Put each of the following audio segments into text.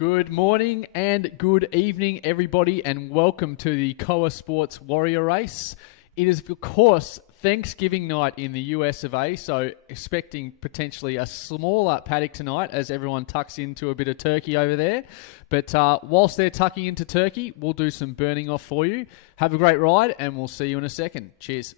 Good morning and good evening, everybody, and welcome to the Koa Sports Warrior Race. It is, of course, Thanksgiving night in the US of A, so expecting potentially a smaller paddock tonight as everyone tucks into a bit of turkey over there. But whilst they're tucking into turkey, we'll do some burning off for you. Have a great ride, and we'll see you in a second. Cheers.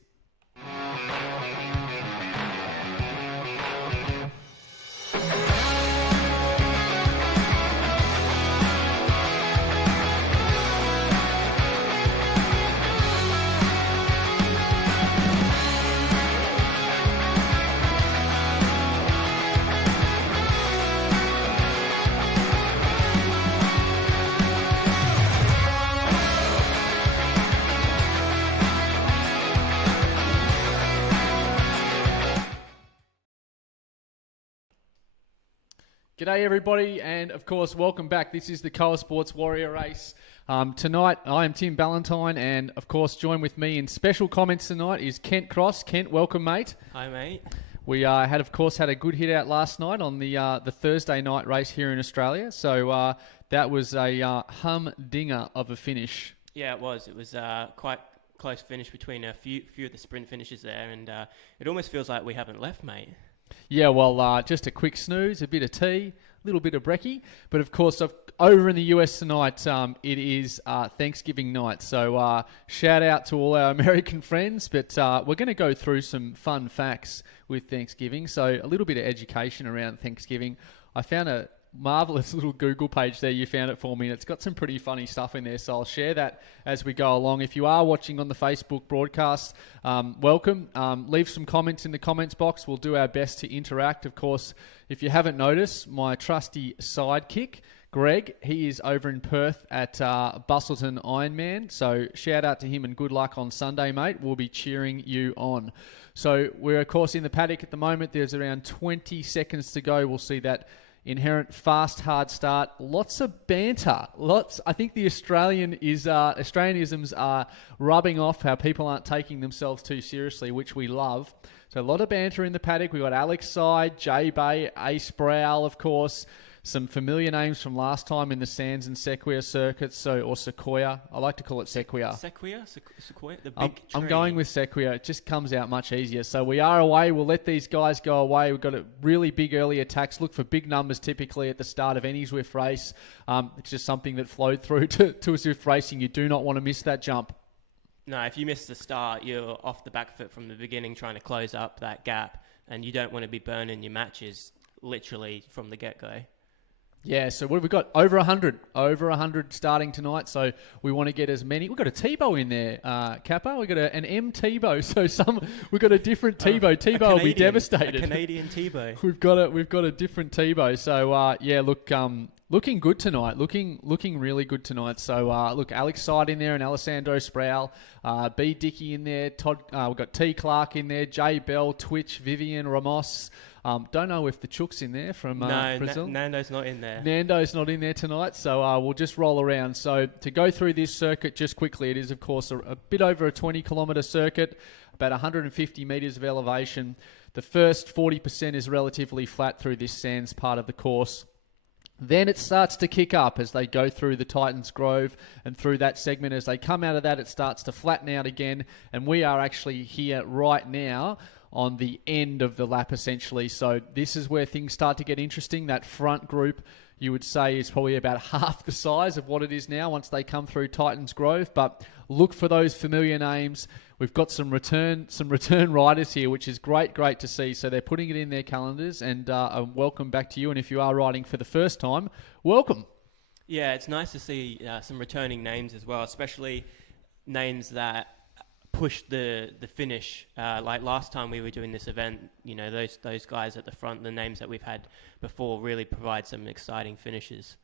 G'day everybody, and of course welcome back. This is the Koa Sports Warrior Race. Tonight I am Tim Ballantyne, and of course joined with me in special comments tonight is Kent Cross. Kent, welcome mate. Hi mate. We had a good hit out last night on the Thursday night race here in Australia, so that was a humdinger of a finish. Yeah, it was. It was quite close finish between a few of the sprint finishes there, and it almost feels like we haven't left, mate. Yeah, well, just a quick snooze, a bit of tea, a little bit of brekkie. But of course, over in the US tonight, it is Thanksgiving night. So shout out to all our American friends. But we're going to go through some fun facts with Thanksgiving. So a little bit of education around Thanksgiving. I found a marvelous little Google page there. You found it for me, and it's got some pretty funny stuff in there, so I'll share that as we go along. If you are watching on the Facebook broadcast, welcome. Leave some comments in the comments box. We'll do our best to interact. Of course, if you haven't noticed, my trusty sidekick Greg, he is over in Perth at Bustleton Ironman, so shout out to him and good luck on Sunday, mate. We'll be cheering you on. So we're of course in the paddock at the moment. There's around 20 seconds to go. We'll see that inherent fast, hard start. Lots of banter. I think the Australianisms are rubbing off, how people aren't taking themselves too seriously, which we love. So a lot of banter in the paddock. We got Alex Side, Jay Bay, Ace Browl, of course. Some familiar names from last time in the Sands and Sequoia circuits, or Sequoia. I like to call it Sequoia. Sequoia? The big tree. I'm going with Sequoia. It just comes out much easier. So we are away. We'll let these guys go away. We've got a really big early attacks. Look for big numbers typically at the start of any Zwift race. It's just something that flowed through to a Zwift racing. You do not want to miss that jump. No, if you miss the start, you're off the back foot from the beginning trying to close up that gap, and you don't want to be burning your matches literally from the get-go. Yeah, so what have we got? Over 100 starting tonight. So we want to get as many. We've got a Tebow in there, Kappa. We've got an M Tebow. So we've got a different Tebow. Tebow will be devastated. A Canadian Tebow. We've got a different Tebow. So yeah, look, looking good tonight. Looking really good tonight. So look, Alex Side in there and Alessandro Sproul. B Dickey in there. Todd. We've got T Clark in there. Jay Bell, Twitch, Vivian Ramos. Don't know if the Chook's in there from Brazil. Nando's not in there. Nando's not in there tonight, so we'll just roll around. So to go through this circuit just quickly, it is, of course, a bit over a 20-kilometre circuit, about 150 metres of elevation. The first 40% is relatively flat through this sands part of the course. Then it starts to kick up as they go through the Titans Grove and through that segment. As they come out of that, it starts to flatten out again, and we are actually here right now on the end of the lap, essentially. So this is where things start to get interesting. That front group, you would say, is probably about half the size of what it is now once they come through Titans Grove. But look for those familiar names. We've got some return riders here, which is great to see. So they're putting it in their calendars, and welcome back to you. And if you are riding for the first time, welcome. Yeah, it's nice to see some returning names as well, especially names that push the finish. Like last time we were doing this event, you know, those guys at the front, the names that we've had before, really provide some exciting finishes.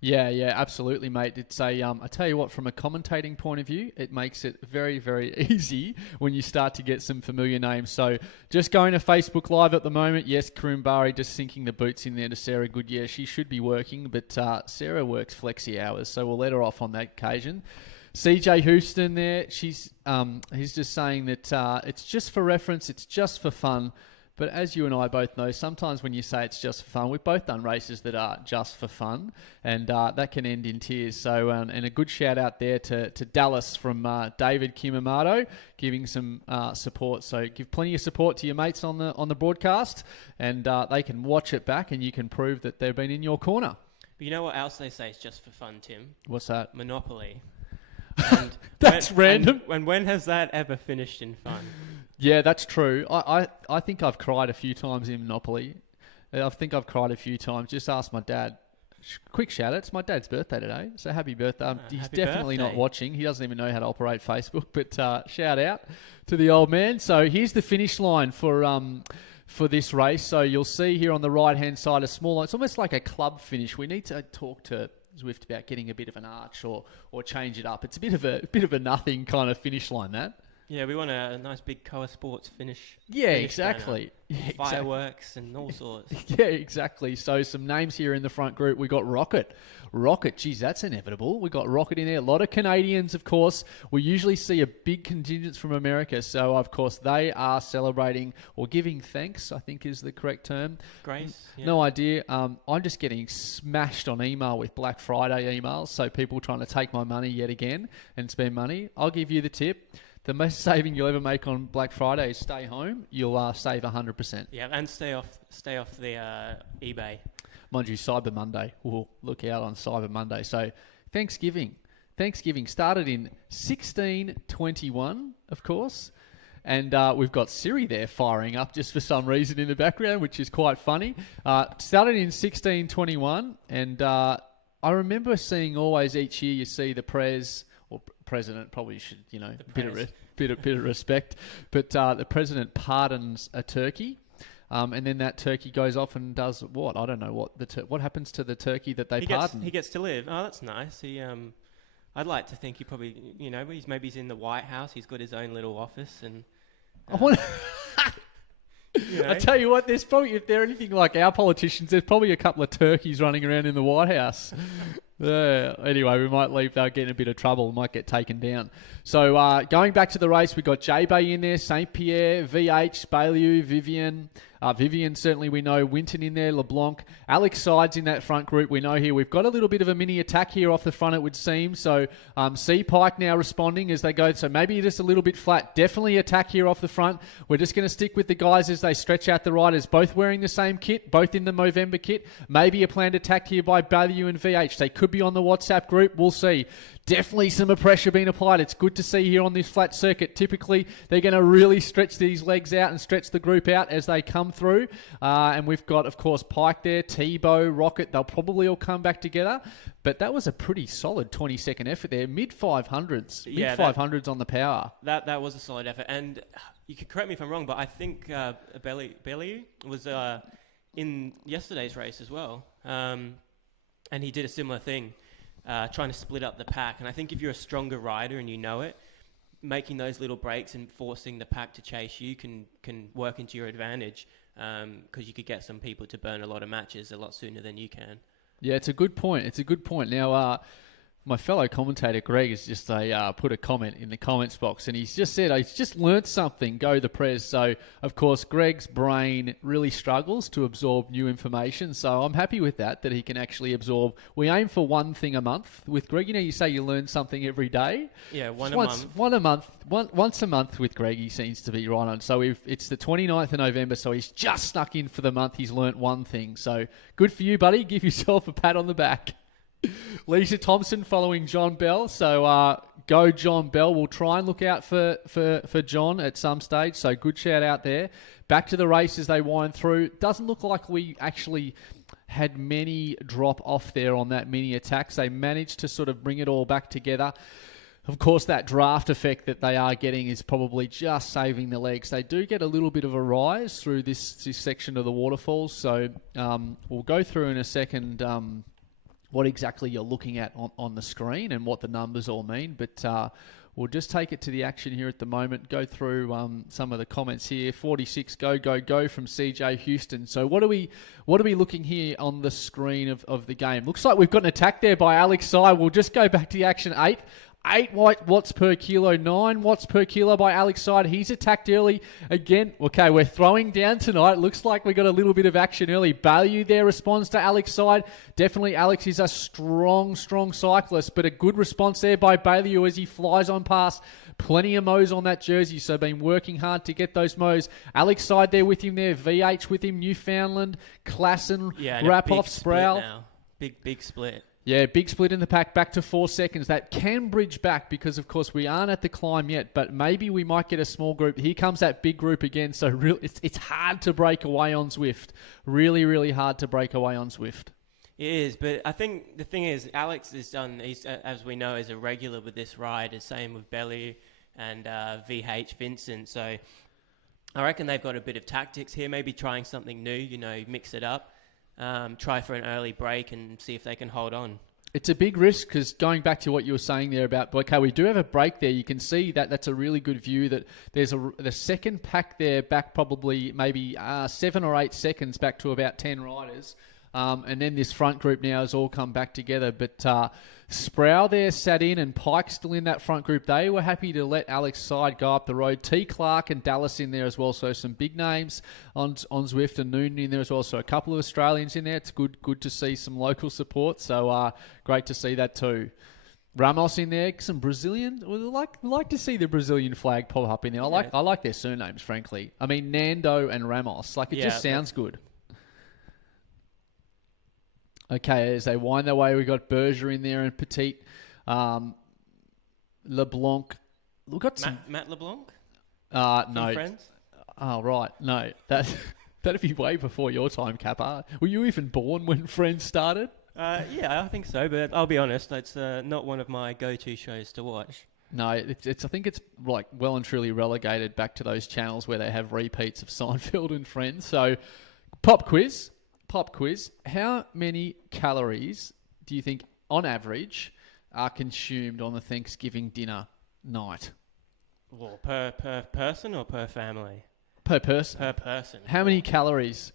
Yeah, absolutely, mate. It's I tell you what, from a commentating point of view, it makes it very, very easy when you start to get some familiar names. So just going to Facebook Live at the moment. Yes, Karumbari just sinking the boots in there to Sarah Goodyear. She should be working, but Sarah works flexi hours, so we'll let her off on that occasion. CJ Houston there, he's just saying that it's just for reference, it's just for fun. But as you and I both know, sometimes when you say it's just for fun, we've both done races that are just for fun, and that can end in tears. So, and a good shout out there to Dallas from David Kimamato, giving some support. So give plenty of support to your mates on the broadcast, and they can watch it back, and you can prove that they've been in your corner. But you know what else they say is just for fun, Tim? What's that? Monopoly. That's random. And when has that ever finished in fun? Yeah, that's true. I think I've cried a few times in Monopoly. I think I've cried a few times. Just ask my dad. Quick shout out. It's my dad's birthday today. So happy birthday. He's happy definitely birthday. not watching. He doesn't even know how to operate Facebook. But shout out to the old man. So here's the finish line for this race. So you'll see here on the right-hand side a small line. It's almost like a club finish. We need to talk to Zwift about getting a bit of an arch or change it up. It's a bit of a nothing kind of finish line, that. Yeah, we want a nice big Koa Sports finish. Yeah, exactly. Yeah, fireworks and all sorts. Yeah, exactly. So some names here in the front group. We got Rocket. Geez, that's inevitable. We got Rocket in there. A lot of Canadians, of course. We usually see a big contingent from America. So, of course, they are celebrating or giving thanks, I think is the correct term. Grace? Yeah. No idea. I'm just getting smashed on email with Black Friday emails. So people trying to take my money yet again and spend money. I'll give you the tip. The most saving you'll ever make on Black Friday is stay home. You'll save 100%. Yeah, and stay off the eBay. Mind you, Cyber Monday. We'll look out on Cyber Monday. So Thanksgiving started in 1621, of course. And we've got Siri there firing up just for some reason in the background, which is quite funny. Started in 1621. And I remember seeing always each year you see the president probably should, bit of respect. But the president pardons a turkey, and then that turkey goes off and does what? I don't know what happens to the turkey that they pardon. He gets to live. Oh, that's nice. I'd like to think he probably, he's in the White House. He's got his own little office, and I want. I tell you what, there's probably, if they're anything like our politicians, there's probably a couple of turkeys running around in the White House. Anyway, we might leave. They'll get in a bit of trouble. Might get taken down. So going back to the race, we've got J-Bay in there, St. Pierre, VH, Baillieu, Vivian. Vivian, certainly we know. Winton in there, LeBlanc. Alex Sides in that front group we know here. We've got a little bit of a mini attack here off the front, it would seem. So C Pike now responding as they go. So maybe just a little bit flat. Definitely attack here off the front. We're just going to stick with the guys as they stretch out the riders, both wearing the same kit, both in the Movember kit. Maybe a planned attack here by Baillieu and VH. They could be on the WhatsApp group. We'll see. Definitely some pressure being applied. It's good to see here on this flat circuit. Typically, they're going to really stretch these legs out and stretch the group out as they come through. And we've got, of course, Pike there, Tebow, Rocket. They'll probably all come back together. But that was a pretty solid 20-second effort there. Mid-500s. Mid-500s on the power. That was a solid effort. And you can correct me if I'm wrong, but I think Baillieu was in yesterday's race as well. And he did a similar thing. Trying to split up the pack. And I think if you're a stronger rider and you know it, making those little breaks and forcing the pack to chase you can work into your advantage, because you could get some people to burn a lot of matches a lot sooner than you can. Yeah, it's a good point. Now, my fellow commentator Greg has just put a comment in the comments box, and he's just said he's just learnt something. Go the Prez. So of course Greg's brain really struggles to absorb new information. So I'm happy with that he can actually absorb. We aim for one thing a month with Greg. You say you learn something every day. Yeah, once a month with Greg. He seems to be right on. So it's the 29th of November. So he's just snuck in for the month. He's learnt one thing. So good for you, buddy. Give yourself a pat on the back. Lisa Thompson following John Bell. So go John Bell. We'll try and look out for John at some stage. So good shout out there. Back to the race as they wind through. Doesn't look like we actually had many drop off there on that mini attacks. They managed to sort of bring it all back together. Of course, that draft effect that they are getting is probably just saving the legs. They do get a little bit of a rise through this section of the waterfalls. So we'll go through in a second what exactly you're looking at on the screen and what the numbers all mean. But we'll just take it to the action here at the moment. Go through some of the comments here. 46 go from CJ Houston. So what are we looking here on the screen of the game? Looks like we've got an attack there by Alex Sy. We'll just go back to the action. 8 watts per kilo, 9 watts per kilo by Alex Side. He's attacked early. Again, okay, we're throwing down tonight. Looks like we got a little bit of action early. Ballieu there responds to Alex Side. Definitely Alex is a strong cyclist, but a good response there by Ballieu as he flies on past. Plenty of mows on that jersey, so been working hard to get those mows. Alex Side there with him there. VH with him. Newfoundland, Klassen, Rapoff, Sproul. Big split. Yeah, big split in the pack, back to 4 seconds. That can bridge back because, of course, we aren't at the climb yet, but maybe we might get a small group. Here comes that big group again, so it's hard to break away on Zwift. Really, really hard to break away on Zwift. It is, but I think the thing is, Alex is done, he's, as we know, is a regular with this ride, the same with Bellew and VH Vincent, so I reckon they've got a bit of tactics here, maybe trying something new, mix it up. Try for an early break and see if they can hold on. It's a big risk because going back to what you were saying there about, okay, we do have a break there. You can see that that's a really good view that there's the second pack there back probably maybe 7 or 8 seconds back to about 10 riders. And then this front group now has all come back together. But Sproul there sat in and Pike still in that front group. They were happy to let Alex Side go up the road. T. Clark and Dallas in there as well. So some big names on Zwift and Noonan in there as well. So a couple of Australians in there. It's good to see some local support. So great to see that too. Ramos in there, some Brazilian. We like to see the Brazilian flag pop up in there. I like their surnames, frankly. I mean, Nando and Ramos. It just sounds good. Okay, as they wind their way, we've got Berger in there and Petit, LeBlanc. We've got some... Matt LeBlanc? No. Friends? Oh, right. No, that'd be way before your time, Kappa. Were you even born when Friends started? Yeah, I think so, but I'll be honest, it's not one of my go-to shows to watch. No, I think it's well and truly relegated back to those channels where they have repeats of Seinfeld and Friends. So, pop quiz. How many calories do you think, on average, are consumed on the Thanksgiving dinner night? Well, per person or per family? Per person. Per person. How many calories?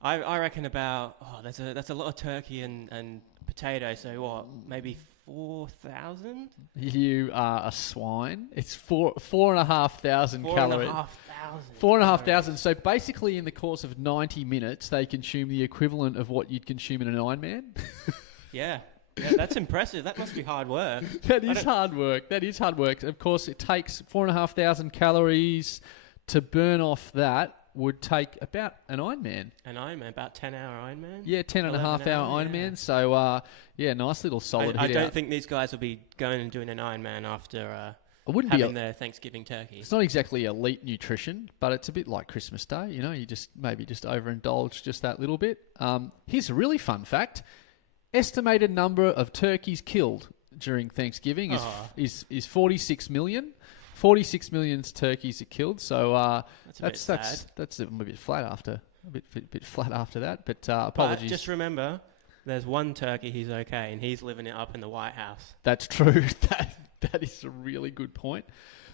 I reckon about, that's a lot of turkey and potato, so what, maybe 4,000? You are a swine. It's 4,500 calories. 4,500. 4,500. So basically, in the course of 90 minutes, they consume the equivalent of what you'd consume in an Ironman. Yeah, that's impressive. That must be hard work. That is hard work. Of course, it takes 4,500 calories to burn off that. Would take about an Ironman. About 10-hour Ironman? Yeah, 10.5-hour Ironman. So, nice little solid hit I don't think these guys will be going and doing an Ironman after having their Thanksgiving turkey. It's not exactly elite nutrition, but it's a bit like Christmas Day. You just overindulge just that little bit. Here's a really fun fact. Estimated number of turkeys killed during Thanksgiving is 46 million. 46 million turkeys are killed, so that's a bit flat after that. But apologies. But just remember, there's one turkey who's okay, and he's living it up in the White House. That's true. That is a really good point.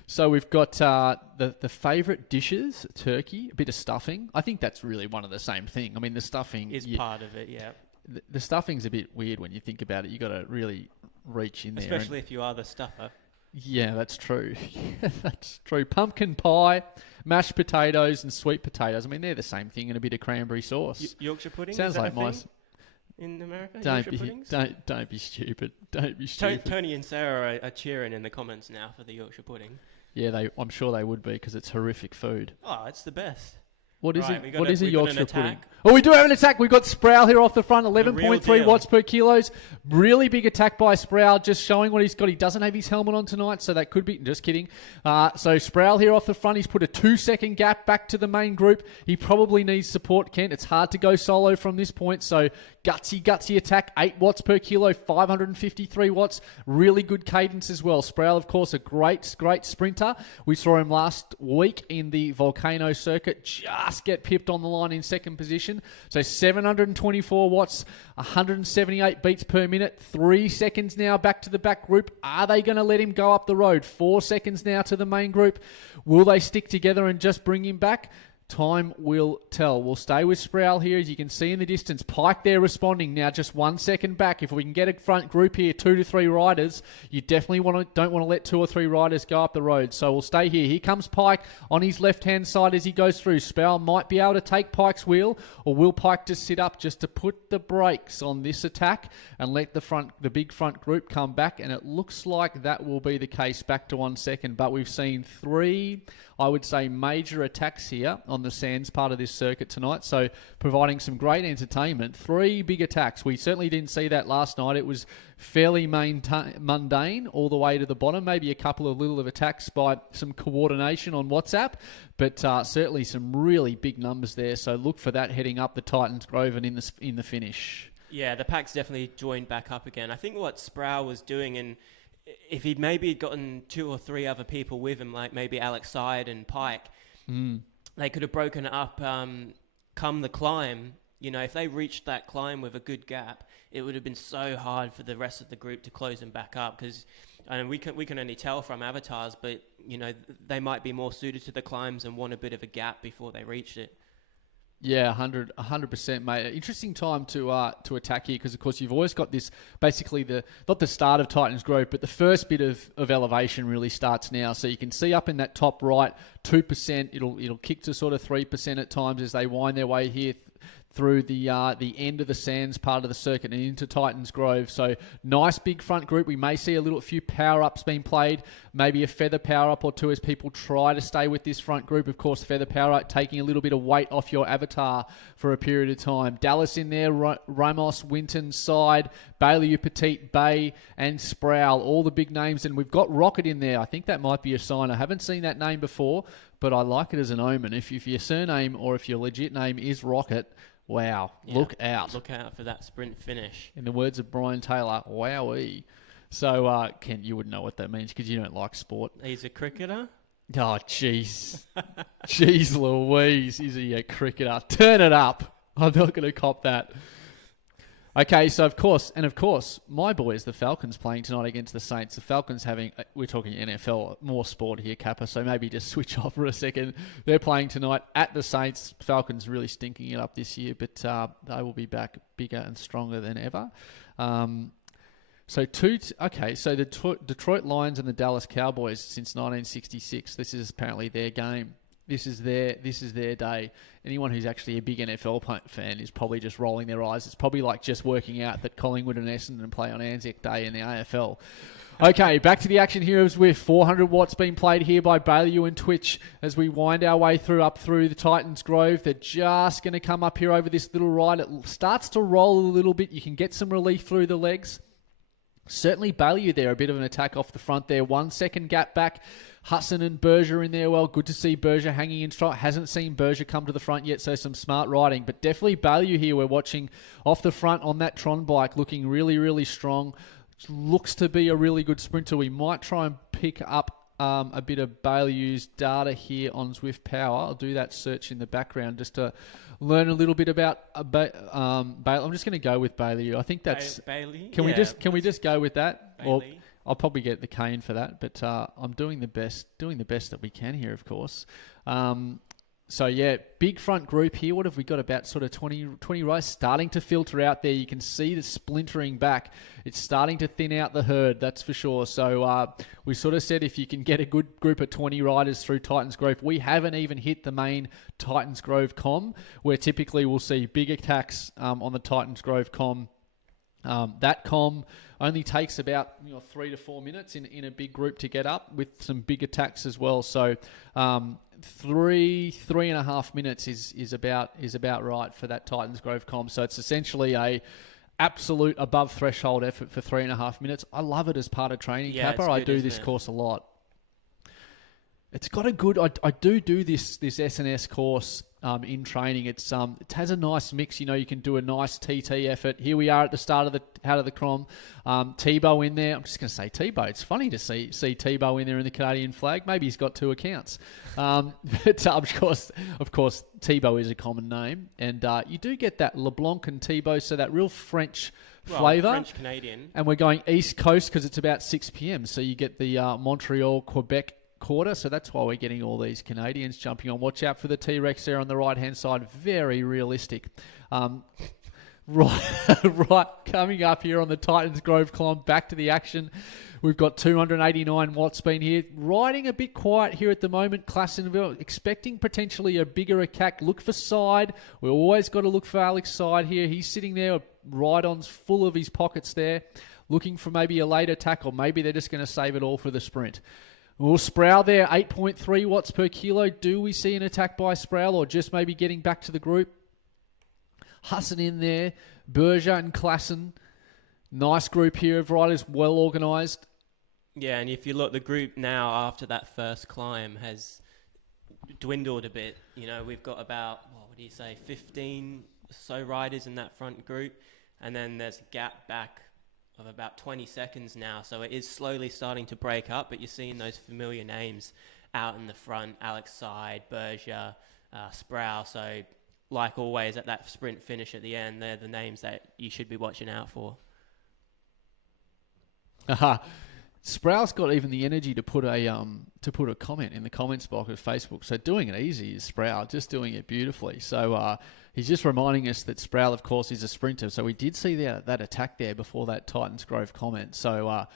So we've got the favourite dishes: turkey, a bit of stuffing. I think that's really one of the same thing. I mean, the stuffing is part of it. Yeah. The stuffing's a bit weird when you think about it. You got to really reach in there, especially if you are the stuffer. Yeah, that's true. That's true. Pumpkin pie, mashed potatoes, and sweet potatoes. I mean, they're the same thing in a bit of cranberry sauce. Yorkshire pudding? Sounds like my... In America? Don't be stupid. Don't be stupid. Tony and Sarah are cheering in the comments now for the Yorkshire pudding. Yeah, I'm sure they would be because it's horrific food. Oh, it's the best. What is it? What is a Yorkshire pudding? Oh, we do have an attack. We've got Sproul here off the front, 11.3 watts per kilos. Really big attack by Sproul, just showing what he's got. He doesn't have his helmet on tonight, so that could be... Just kidding. So Sproul here off the front. He's put a 2-second gap back to the main group. He probably needs support, Kent. It's hard to go solo from this point, so gutsy attack. 8 watts per kilo, 553 watts. Really good cadence as well. Sproul, of course, a great sprinter. We saw him last week in the Volcano circuit. Just get pipped on the line in second position. So 724 watts, 178 beats per minute. 3 seconds now back to the back group. Are they going to let him go up the road? 4 seconds now to the main group. Will they stick together and just bring him back? Time will tell. We'll stay with Sproul here. As you can see in the distance, Pike there responding. Now just 1 second back. If we can get a front group here, 2 to 3 riders, you definitely don't want to let 2 or 3 riders go up the road. So we'll stay here. Here comes Pike on his left-hand side as he goes through. Sproul might be able to take Pike's wheel, or will Pike just sit up just to put the brakes on this attack and let the big front group come back? And it looks like that will be the case back to 1 second. But we've seen 3, I would say, major attacks here on the sands part of this circuit tonight, so providing some great entertainment. 3 big attacks. We certainly didn't see that last night. It was fairly mundane all the way to the bottom, maybe a couple of little attacks by some coordination on WhatsApp, but certainly some really big numbers there, so look for that heading up the Titans Grove and in the finish. Yeah, the pack's definitely joined back up again. I think what Sproul was doing, and if he'd maybe gotten 2 or 3 other people with him, like maybe Alex Side and Pike, they could have broken it up come the climb. You know, if they reached that climb with a good gap, it would have been so hard for the rest of the group to close them back up, because we can only tell from avatars, but, you know, they might be more suited to the climbs and want a bit of a gap before they reached it. Yeah, 100%, mate. Interesting time to attack here, because of course you've always got this, basically not the start of Titans Grove, but the first bit of elevation really starts now. So you can see up in that top right, 2%. It'll kick to sort of 3% at times as they wind their way here through the end of the sands part of the circuit and into Titans Grove. So nice big front group. We may see a few power-ups being played, maybe a feather power-up or 2 as people try to stay with this front group. Of course, feather power-up taking a little bit of weight off your avatar for a period of time. Dallas in there, Ramos, Winton, Side, Bailey, Petit, Bay, and Sproul, all the big names. And we've got Rocket in there. I think that might be a sign. I haven't seen that name before, but I like it as an omen. If your surname or if your legit name is Rocket, wow, yeah, look out. Look out for that sprint finish. In the words of Brian Taylor, wowee. So, Kent, you wouldn't know what that means because you don't like sport. He's a cricketer? Oh, jeez. Jeez Louise. Is he a cricketer? Turn it up. I'm not going to cop that. Okay, so of course, my boys, the Falcons, playing tonight against the Saints. The Falcons we're talking NFL, more sport here, Kappa, so maybe just switch off for a second. They're playing tonight at the Saints. Falcons really stinking it up this year, but they will be back bigger and stronger than ever. So the Detroit Lions and the Dallas Cowboys since 1966. This is apparently their game. This is their day. Anyone who's actually a big NFL fan is probably just rolling their eyes. It's probably like just working out that Collingwood and Essendon play on Anzac Day in the AFL. Okay, back to the action here as with 400 watts being played here by Bailey and Twitch as we wind our way up through the Titans Grove. They're just going to come up here over this little ride. It starts to roll a little bit. You can get some relief through the legs. Certainly Bailey there, a bit of an attack off the front there. 1 second gap back. Husson and Berger in there. Well, good to see Berger hanging in stride. Hasn't seen Berger come to the front yet, so some smart riding. But definitely Bailey here we're watching off the front on that Tron bike, looking really, really strong. Looks to be a really good sprinter. We might try and pick up a bit of Bailey's data here on Zwift Power. I'll do that search in the background just to learn a little bit about Bailey. I'm just going to go with Bailey. I think that's Bailey. Can we just go with that? Bailey. Or I'll probably get the cane for that, but I'm doing the best that we can here, of course. So yeah, big front group here. What have we got? About sort of 20 riders starting to filter out there. You can see the splintering back. It's starting to thin out the herd, that's for sure. So we sort of said if you can get a good group of 20 riders through Titans Grove, we haven't even hit the main Titans Grove comm, where typically we'll see big attacks on the Titans Grove comm. That comm only takes about 3 to 4 minutes in a big group to get up with some big attacks as well. So 3.5 minutes is about right for that Titans Grove comm. So it's essentially a absolute above threshold effort for 3.5 minutes. I love it as part of training, Kappa. I do this course a lot. It's got a good. I do this SNS course in training. It has a nice mix. You can do a nice TT effort. Here we are at the start of the crom. Tebow in there. I'm just going to say Tebow. It's funny to see Tebow in there in the Canadian flag. Maybe he's got 2 accounts. But of course, Tebow is a common name, and you do get that LeBlanc and Tebow. So that real French flavour. French Canadian. And we're going East Coast because it's about 6 p.m. So you get the Montreal, Quebec quarter, so that's why we're getting all these Canadians jumping on. Watch out for the T-Rex there on the right-hand side. Very realistic. Right, coming up here on the Titans Grove climb, back to the action. We've got 289 watts been here. Riding a bit quiet here at the moment. Classenville expecting potentially a bigger attack. Look for side. We've always got to look for Alex Side here. He's sitting there, ride-ons full of his pockets there, looking for maybe a late attack, or maybe they're just going to save it all for the sprint. Well, Sproul there, 8.3 watts per kilo. Do we see an attack by Sproul, or just maybe getting back to the group? Husson in there, Berger and Klassen. Nice group here of riders, well organised. Yeah, and if you look, the group now after that first climb has dwindled a bit. You know, we've got about, 15 so riders in that front group, and then there's a gap back of about 20 seconds now. So it is slowly starting to break up, but you're seeing those familiar names out in the front: Alex Side, Berger, Sproul. So like always at that sprint finish at the end, they're the names that you should be watching out for. Sproul's got even the energy to put a comment in the comments box of Facebook. So doing it easy is Sproul, just doing it beautifully. So he's just reminding us that Sproul, of course, is a sprinter. So we did see that attack there before that Titans Grove comment. So I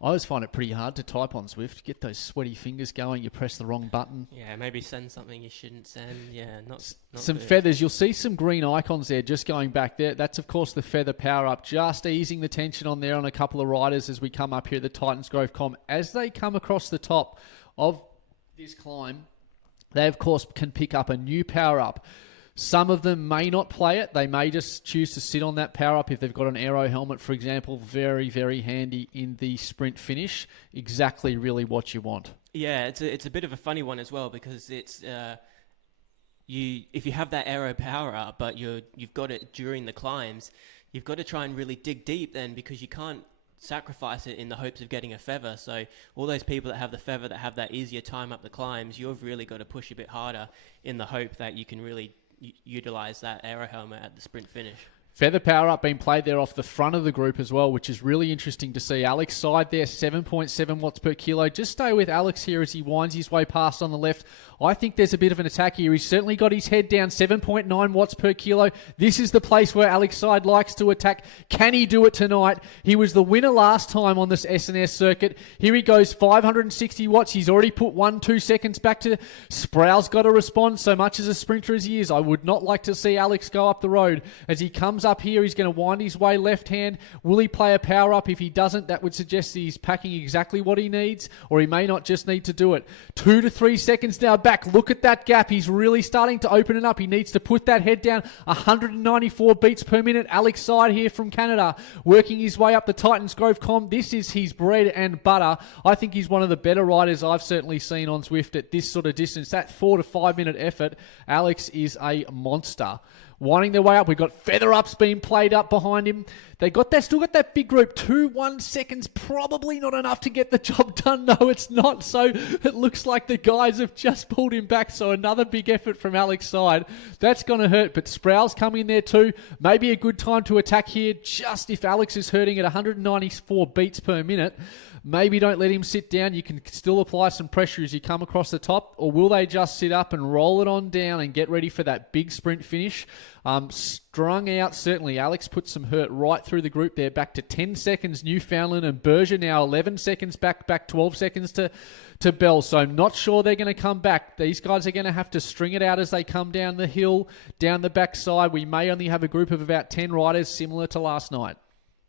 always find it pretty hard to type on Zwift. Get those sweaty fingers going. You press the wrong button. Yeah, maybe send something you shouldn't send. Yeah, not some good. feathers. You'll see some green icons there just going back there. That's, of course, the feather power up. Just easing the tension on there on a couple of riders as we come up here at the Titans Grove Com. As they come across the top of this climb, they, of course, can pick up a new power up. Some of them may not play it. They may just choose to sit on that power-up if they've got an aero helmet, for example. Very, very handy in the sprint finish. Exactly really what you want. Yeah, it's a bit of a funny one as well, because it's if you have that aero power-up but you've got it during the climbs, you've got to try and really dig deep then, because you can't sacrifice it in the hopes of getting a feather. So all those people that have the feather, that have that easier time up the climbs, you've really got to push a bit harder in the hope that you can really utilize that aero helmet at the sprint finish. Feather power up being played there off the front of the group as well, which is really interesting to see. Alex Side there, 7.7 watts per kilo. Just stay with Alex here as he winds his way past on the left. I think there's a bit of an attack here. He's certainly got his head down, 7.9 watts per kilo. This is the place where Alex Side likes to attack. Can he do it tonight? He was the winner last time on this S&S circuit. Here he goes, 560 watts. He's already put 1-2 seconds back to Sproul's got to respond. So much as a sprinter as he is, I would not like to see Alex go up the road. As he comes up here, he's going to wind his way left hand. Will he play a power up? If he doesn't, that would suggest that he's packing exactly what he needs, or he may not just need to do it. 2 to 3 seconds now back. Look at that gap. He's really starting to open it up. He needs to put that head down. 194 beats per minute. Alex Side here from Canada, working his way up the Titans Grove Com. This is his bread and butter. I think he's one of the better riders I've certainly seen on Zwift at this sort of distance. That 4 to 5 minute effort, Alex is a monster. Winding their way up, we've got feather ups being played up behind him. They still got that big group. 2-1 seconds, probably not enough to get the job done. No, it's not. So it looks like the guys have just pulled him back. So another big effort from Alex Side. That's going to hurt, but Sproul's coming in there too. Maybe a good time to attack here, just if Alex is hurting at 194 beats per minute. Maybe don't let him sit down. You can still apply some pressure as you come across the top. Or will they just sit up and roll it on down and get ready for that big sprint finish? Strung out, certainly. Alex put some hurt right through the group there. Back to 10 seconds, Newfoundland, and Berger now 11 seconds back 12 seconds to Bell. So I'm not sure they're going to come back. These guys are going to have to string it out as they come down the hill, down the backside. We may only have a group of about 10 riders, similar to last night.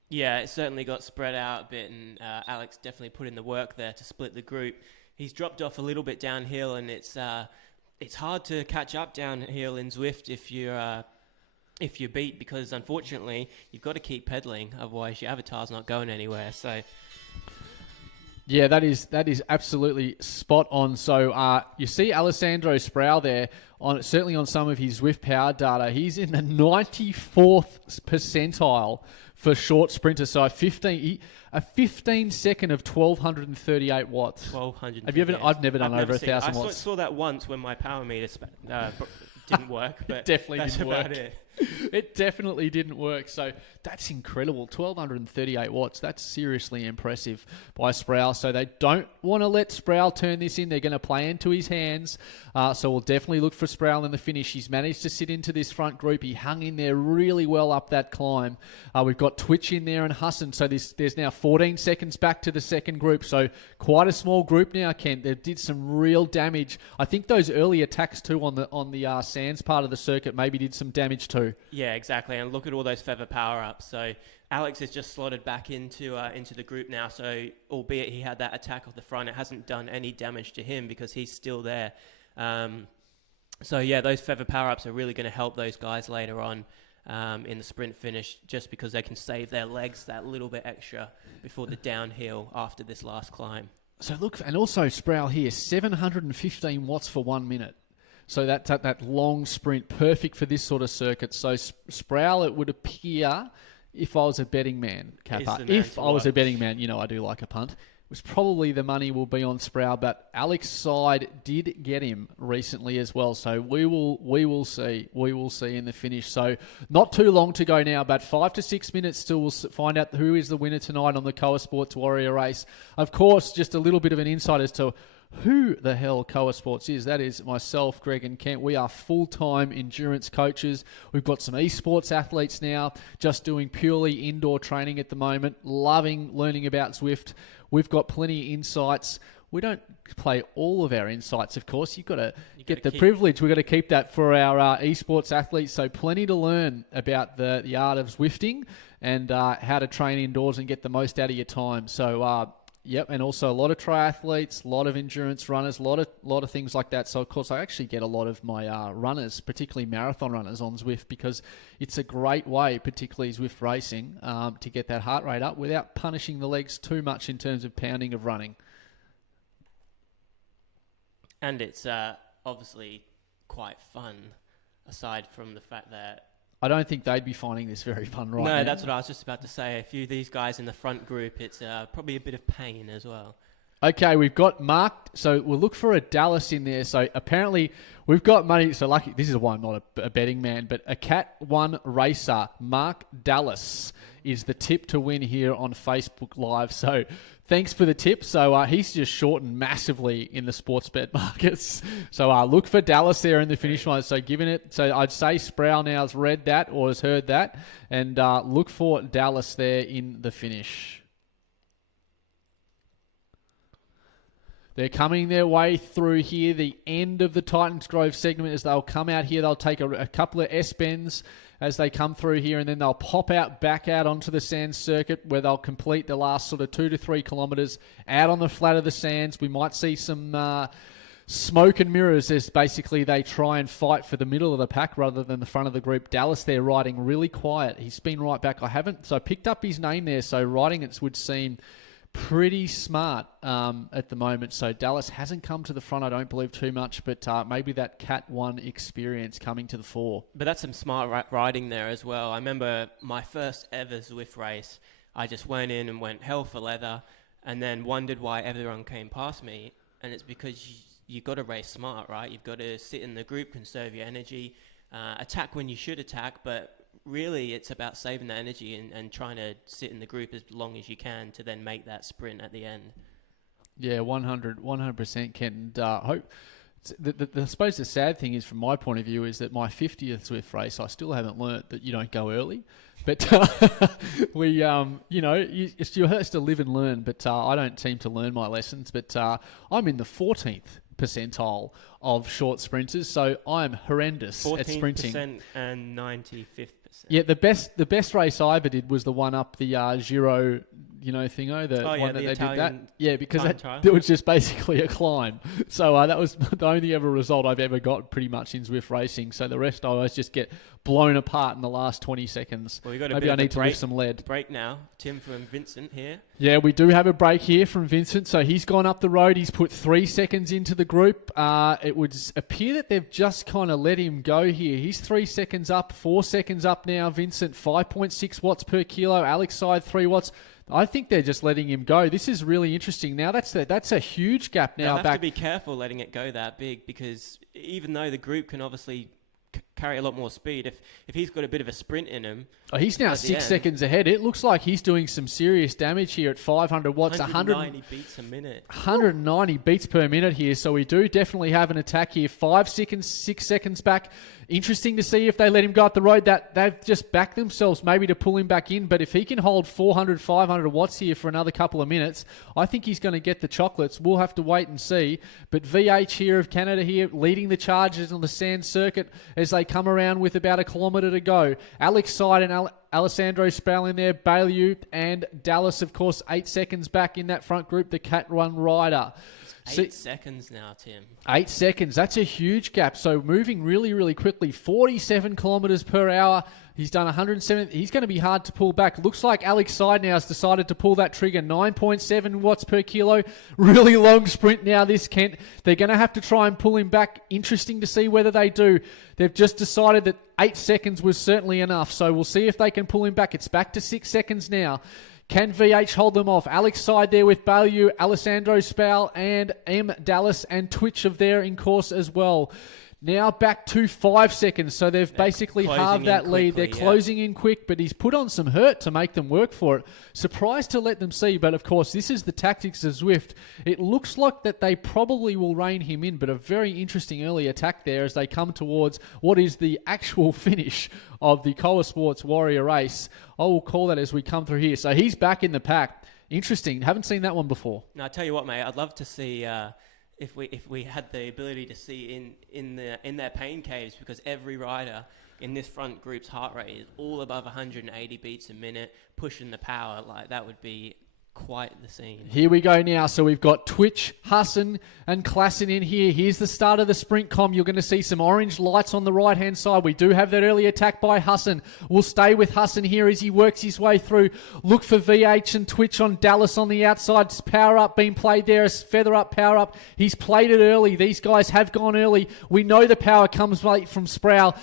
Yeah, it certainly got spread out a bit, and Alex definitely put in the work there to split the group. He's dropped off a little bit downhill, and it's hard to catch up downhill in Zwift if you're beat, because unfortunately you've got to keep pedaling, otherwise your avatar's not going anywhere. So yeah, that is absolutely spot on. So you see Alessandro Sproul there, certainly on some of his Zwift power data. He's in the 94th percentile for short sprinters. So a 15 second of 1,238 watts. 1,238. Have you ever? I've never done over 1,000 watts. I saw that once when my power meter didn't work, but definitely that's didn't about work. it. It definitely didn't work. So that's incredible. 1,238 watts. That's seriously impressive by Sproul. So they don't want to let Sproul turn this in. They're going to play into his hands. So we'll definitely look for Sproul in the finish. He's managed to sit into this front group. He hung in there really well up that climb. We've got Twitch in there and Hassan. So there's now 14 seconds back to the second group. So quite a small group now, Kent. They did some real damage. I think those early attacks too on the sands part of the circuit maybe did some damage too. Yeah, exactly. And look at all those feather power-ups. So Alex has just slotted back into the group now. So albeit he had that attack off the front, it hasn't done any damage to him because he's still there. So yeah, those feather power-ups are really going to help those guys later on in the sprint finish, just because they can save their legs that little bit extra before the downhill after this last climb. So look, and also Sproul here, 715 watts for 1 minute. So that long sprint, perfect for this sort of circuit. So Sproul, it would appear, if I was a betting man, Kappa, if I was a betting man, I do like a punt, it was probably the money will be on Sproul, but Alex Side did get him recently as well. So we will see in the finish. So not too long to go now, but 5 to 6 minutes still. We'll find out who is the winner tonight on the Koa Sports Warrior Race. Of course, just a little bit of an insight as to who the hell Koa Sports is. That is myself, Greg and Kent. We are full-time endurance coaches. We've got some esports athletes now, just doing purely indoor training at the moment, loving learning about Zwift. We've got plenty of insights. We don't play all of our insights, of course. You've got to get the privilege. We've got to keep that for our esports athletes. So plenty to learn about the art of Zwifting and how to train indoors and get the most out of your time. So, yep, and also a lot of triathletes, a lot of endurance runners, a lot of things like that. So, of course, I actually get a lot of my runners, particularly marathon runners, on Zwift because it's a great way, particularly Zwift racing, to get that heart rate up without punishing the legs too much in terms of pounding of running. And it's obviously quite fun, aside from the fact that I don't think they'd be finding this very fun right now. No, that's what I was just about to say. A few of these guys in the front group, it's probably a bit of pain as well. Okay, we've got Mark. So we'll look for a Dallas in there. So apparently we've got money. So lucky, this is why I'm not a betting man, but a Cat 1 racer, Mark Dallas, is the tip to win here on Facebook Live. So thanks for the tip. So he's just shortened massively in the sports bet markets. So look for Dallas there in the finish line. So given it, so I'd say Sproul now has read that or has heard that, and look for Dallas there in the finish. They're coming their way through here, the end of the Titans Grove segment. As they'll come out here, they'll take a couple of S-bends as they come through here, and then they'll pop back out onto the sand circuit where they'll complete the last sort of 2 to 3 kilometres out on the flat of the sands. We might see some smoke and mirrors as basically they try and fight for the middle of the pack rather than the front of the group. Dallas there riding really quiet. He's been right back. I picked up his name there, so riding it would seem pretty smart at the moment. So Dallas hasn't come to the front, I don't believe, too much, but maybe that Cat 1 experience coming to the fore. But that's some smart riding there as well. I remember my first ever Zwift race, I just went in and went hell for leather and then wondered why everyone came past me. And it's because you've got to race smart, right? You've got to sit in the group, conserve your energy, attack when you should attack, but really it's about saving that energy and trying to sit in the group as long as you can to then make that sprint at the end. Yeah, 100% Ken. And hope. I suppose the sad thing is, from my point of view, is that my 50th Zwift race, I still haven't learnt that you don't go early. But we, you have to live and learn. But I don't seem to learn my lessons. But I'm in the 14th percentile of short sprinters, so I'm horrendous at sprinting. 14% and 95th. Yeah, the best race I ever did was the one up the Giro, thingo, the one that they did that. Yeah, because it was just basically a climb. So that was the only ever result I've ever got pretty much in Zwift racing. So the rest I always just get blown apart in the last 20 seconds. Well, maybe I need to lift some lead. Break now. Tim from Vincent here. Yeah, we do have a break here from Vincent. So he's gone up the road. He's put 3 seconds into the group. It would appear that they've just kind of let him go here. He's 3 seconds up, 4 seconds up now, Vincent. 5.6 watts per kilo. Alex Side, 3 watts. I think they're just letting him go. This is really interesting. Now that's a huge gap now. They'll have to be careful letting it go that big, because even though the group can obviously carry a lot more speed. If he's got a bit of a sprint in him. Oh, he's now 6 seconds ahead. It looks like he's doing some serious damage here at 500 watts. 190 beats a minute. 190 beats per minute here. So we do definitely have an attack here. 5 seconds, 6 seconds back. Interesting to see if they let him go up the road. That they've just backed themselves maybe to pull him back in. But if he can hold 400, 500 watts here for another couple of minutes, I think he's going to get the chocolates. We'll have to wait and see. But VH here of Canada here leading the charges on the sand circuit as they come around with about a kilometre to go. Alex Side and Alessandro Sproul in there, Bailey and Dallas, of course, 8 seconds back in that front group, the Cat Run Rider. 8 seconds now, Tim. 8 seconds. That's a huge gap. So moving really, really quickly. 47 kilometres per hour. He's done 107. He's going to be hard to pull back. Looks like Alex Side now has decided to pull that trigger. 9.7 watts per kilo. Really long sprint now, this, Kent. They're going to have to try and pull him back. Interesting to see whether they do. They've just decided that 8 seconds was certainly enough. So we'll see if they can pull him back. It's back to 6 seconds now. Can VH hold them off? Alex Side there with Bailey, Alessandro Sproul and M. Dallas and Twitch of there in course as well. Now back to 5 seconds, so they've basically halved that lead. They're closing in quick, but he's put on some hurt to make them work for it. Surprised to let them see, but of course, this is the tactics of Zwift. It looks like that they probably will rein him in, but a very interesting early attack there as they come towards what is the actual finish of the Koa Sports Warrior Race. I will call that as we come through here. So he's back in the pack. Interesting. Haven't seen that one before. Now, I tell you what, mate, I'd love to see... If we had the ability to see in their pain caves, because every rider in this front group's heart rate is all above 180 beats a minute, pushing the power, like that would be quite the scene. Here we go now. So we've got Twitch, Hassan and Klassen in here. Here's the start of the sprint com. You're going to see some orange lights on the right-hand side. We do have that early attack by Hassan. We'll stay with Hassan here as he works his way through. Look for VH and Twitch on Dallas on the outside. Power up being played there. Feather up, power up. He's played it early. These guys have gone early. We know the power comes late from Sproul.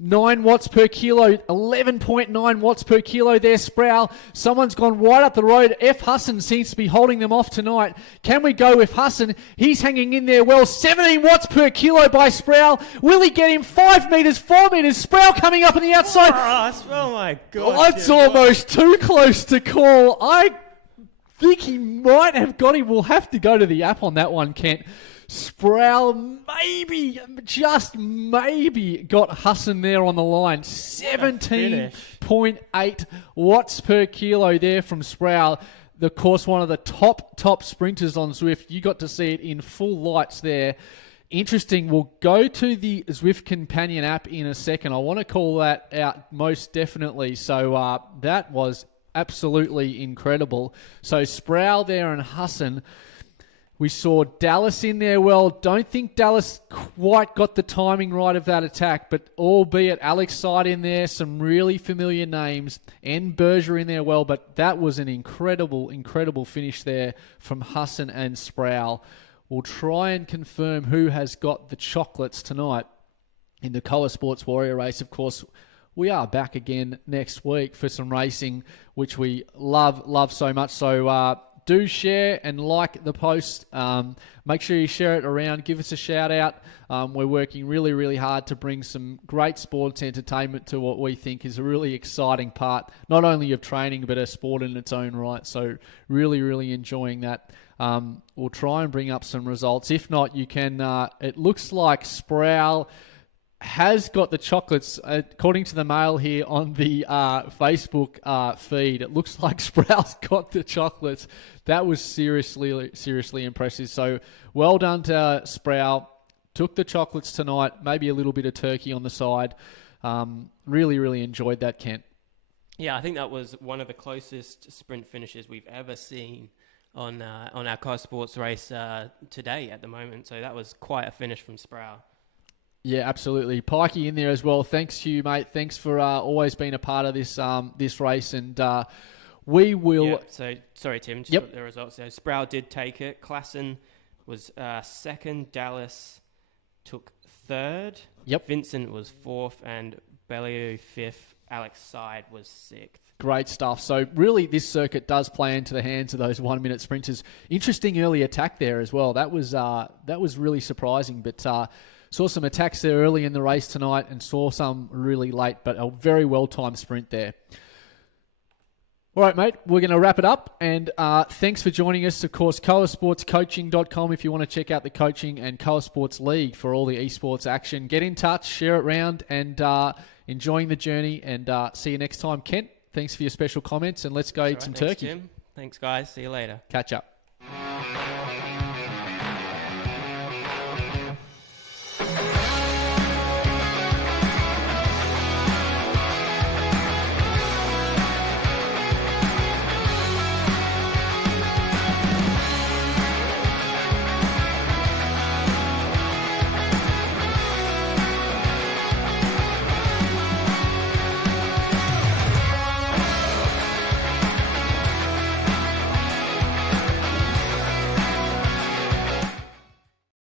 9 watts per kilo, 11.9 watts per kilo there, Sproul. Someone's gone right up the road. F. Hassan seems to be holding them off tonight. Can we go with Hassan? He's hanging in there well. 17 watts per kilo by Sproul. Will he get him? 5 metres, 4 metres. Sproul coming up on the outside. Oh my God. That's almost too close to call. I think he might have got him. We'll have to go to the app on that one, Kent. Sproul maybe, just maybe, got Hassan there on the line. 17.8 watts per kilo there from Sproul. Of course, one of the top sprinters on Zwift. You got to see it in full lights there. Interesting. We'll go to the Zwift Companion app in a second. I want to call that out most definitely. So that was absolutely incredible. So Sproul there and Hassan. We saw Dallas in there well. Don't think Dallas quite got the timing right of that attack, but albeit Alex Side in there, some really familiar names, and Berger in there well, but that was an incredible, incredible finish there from Hassan and Sproul. We'll try and confirm who has got the chocolates tonight in the Koa Sports Warrior Race. Of course, we are back again next week for some racing, which we love so much. So, do share and like the post. Make sure you share it around. Give us a shout out. We're working really, really hard to bring some great sports entertainment to what we think is a really exciting part, not only of training, but a sport in its own right. So really, really enjoying that. We'll try and bring up some results. If not, you can, it looks like Sproul has got the chocolates, according to the mail here on the Facebook feed. It looks like Sproul's got the chocolates. That was seriously impressive. So well done to Sproul. Took the chocolates tonight. Maybe a little bit of turkey on the side. Really, really enjoyed that, Kent. Yeah, I think that was one of the closest sprint finishes we've ever seen on our Koa Sports race today at the moment. So that was quite a finish from Sproul. Yeah, absolutely. Pikey in there as well. Thanks to you, mate. Thanks for always being a part of this this race. And we will... Yeah, so, sorry, Tim. Just got the results there. Sproul did take it. Klassen was second. Dallas took third. Yep. Vincent was fourth. And Bellew fifth. Alex Side was sixth. Great stuff. So really this circuit does play into the hands of those 1 minute sprinters. Interesting early attack there as well. That was really surprising. But Saw some attacks there early in the race tonight and saw some really late, but a very well-timed sprint there. All right, mate, we're going to wrap it up. And thanks for joining us. Of course, koasportscoaching.com if you want to check out the coaching, and Koa Sports League for all the esports action. Get in touch, share it around, and enjoying the journey. And see you next time. Kent, thanks for your special comments, and let's go eat some turkey. Jim. Thanks, guys. See you later. Catch up.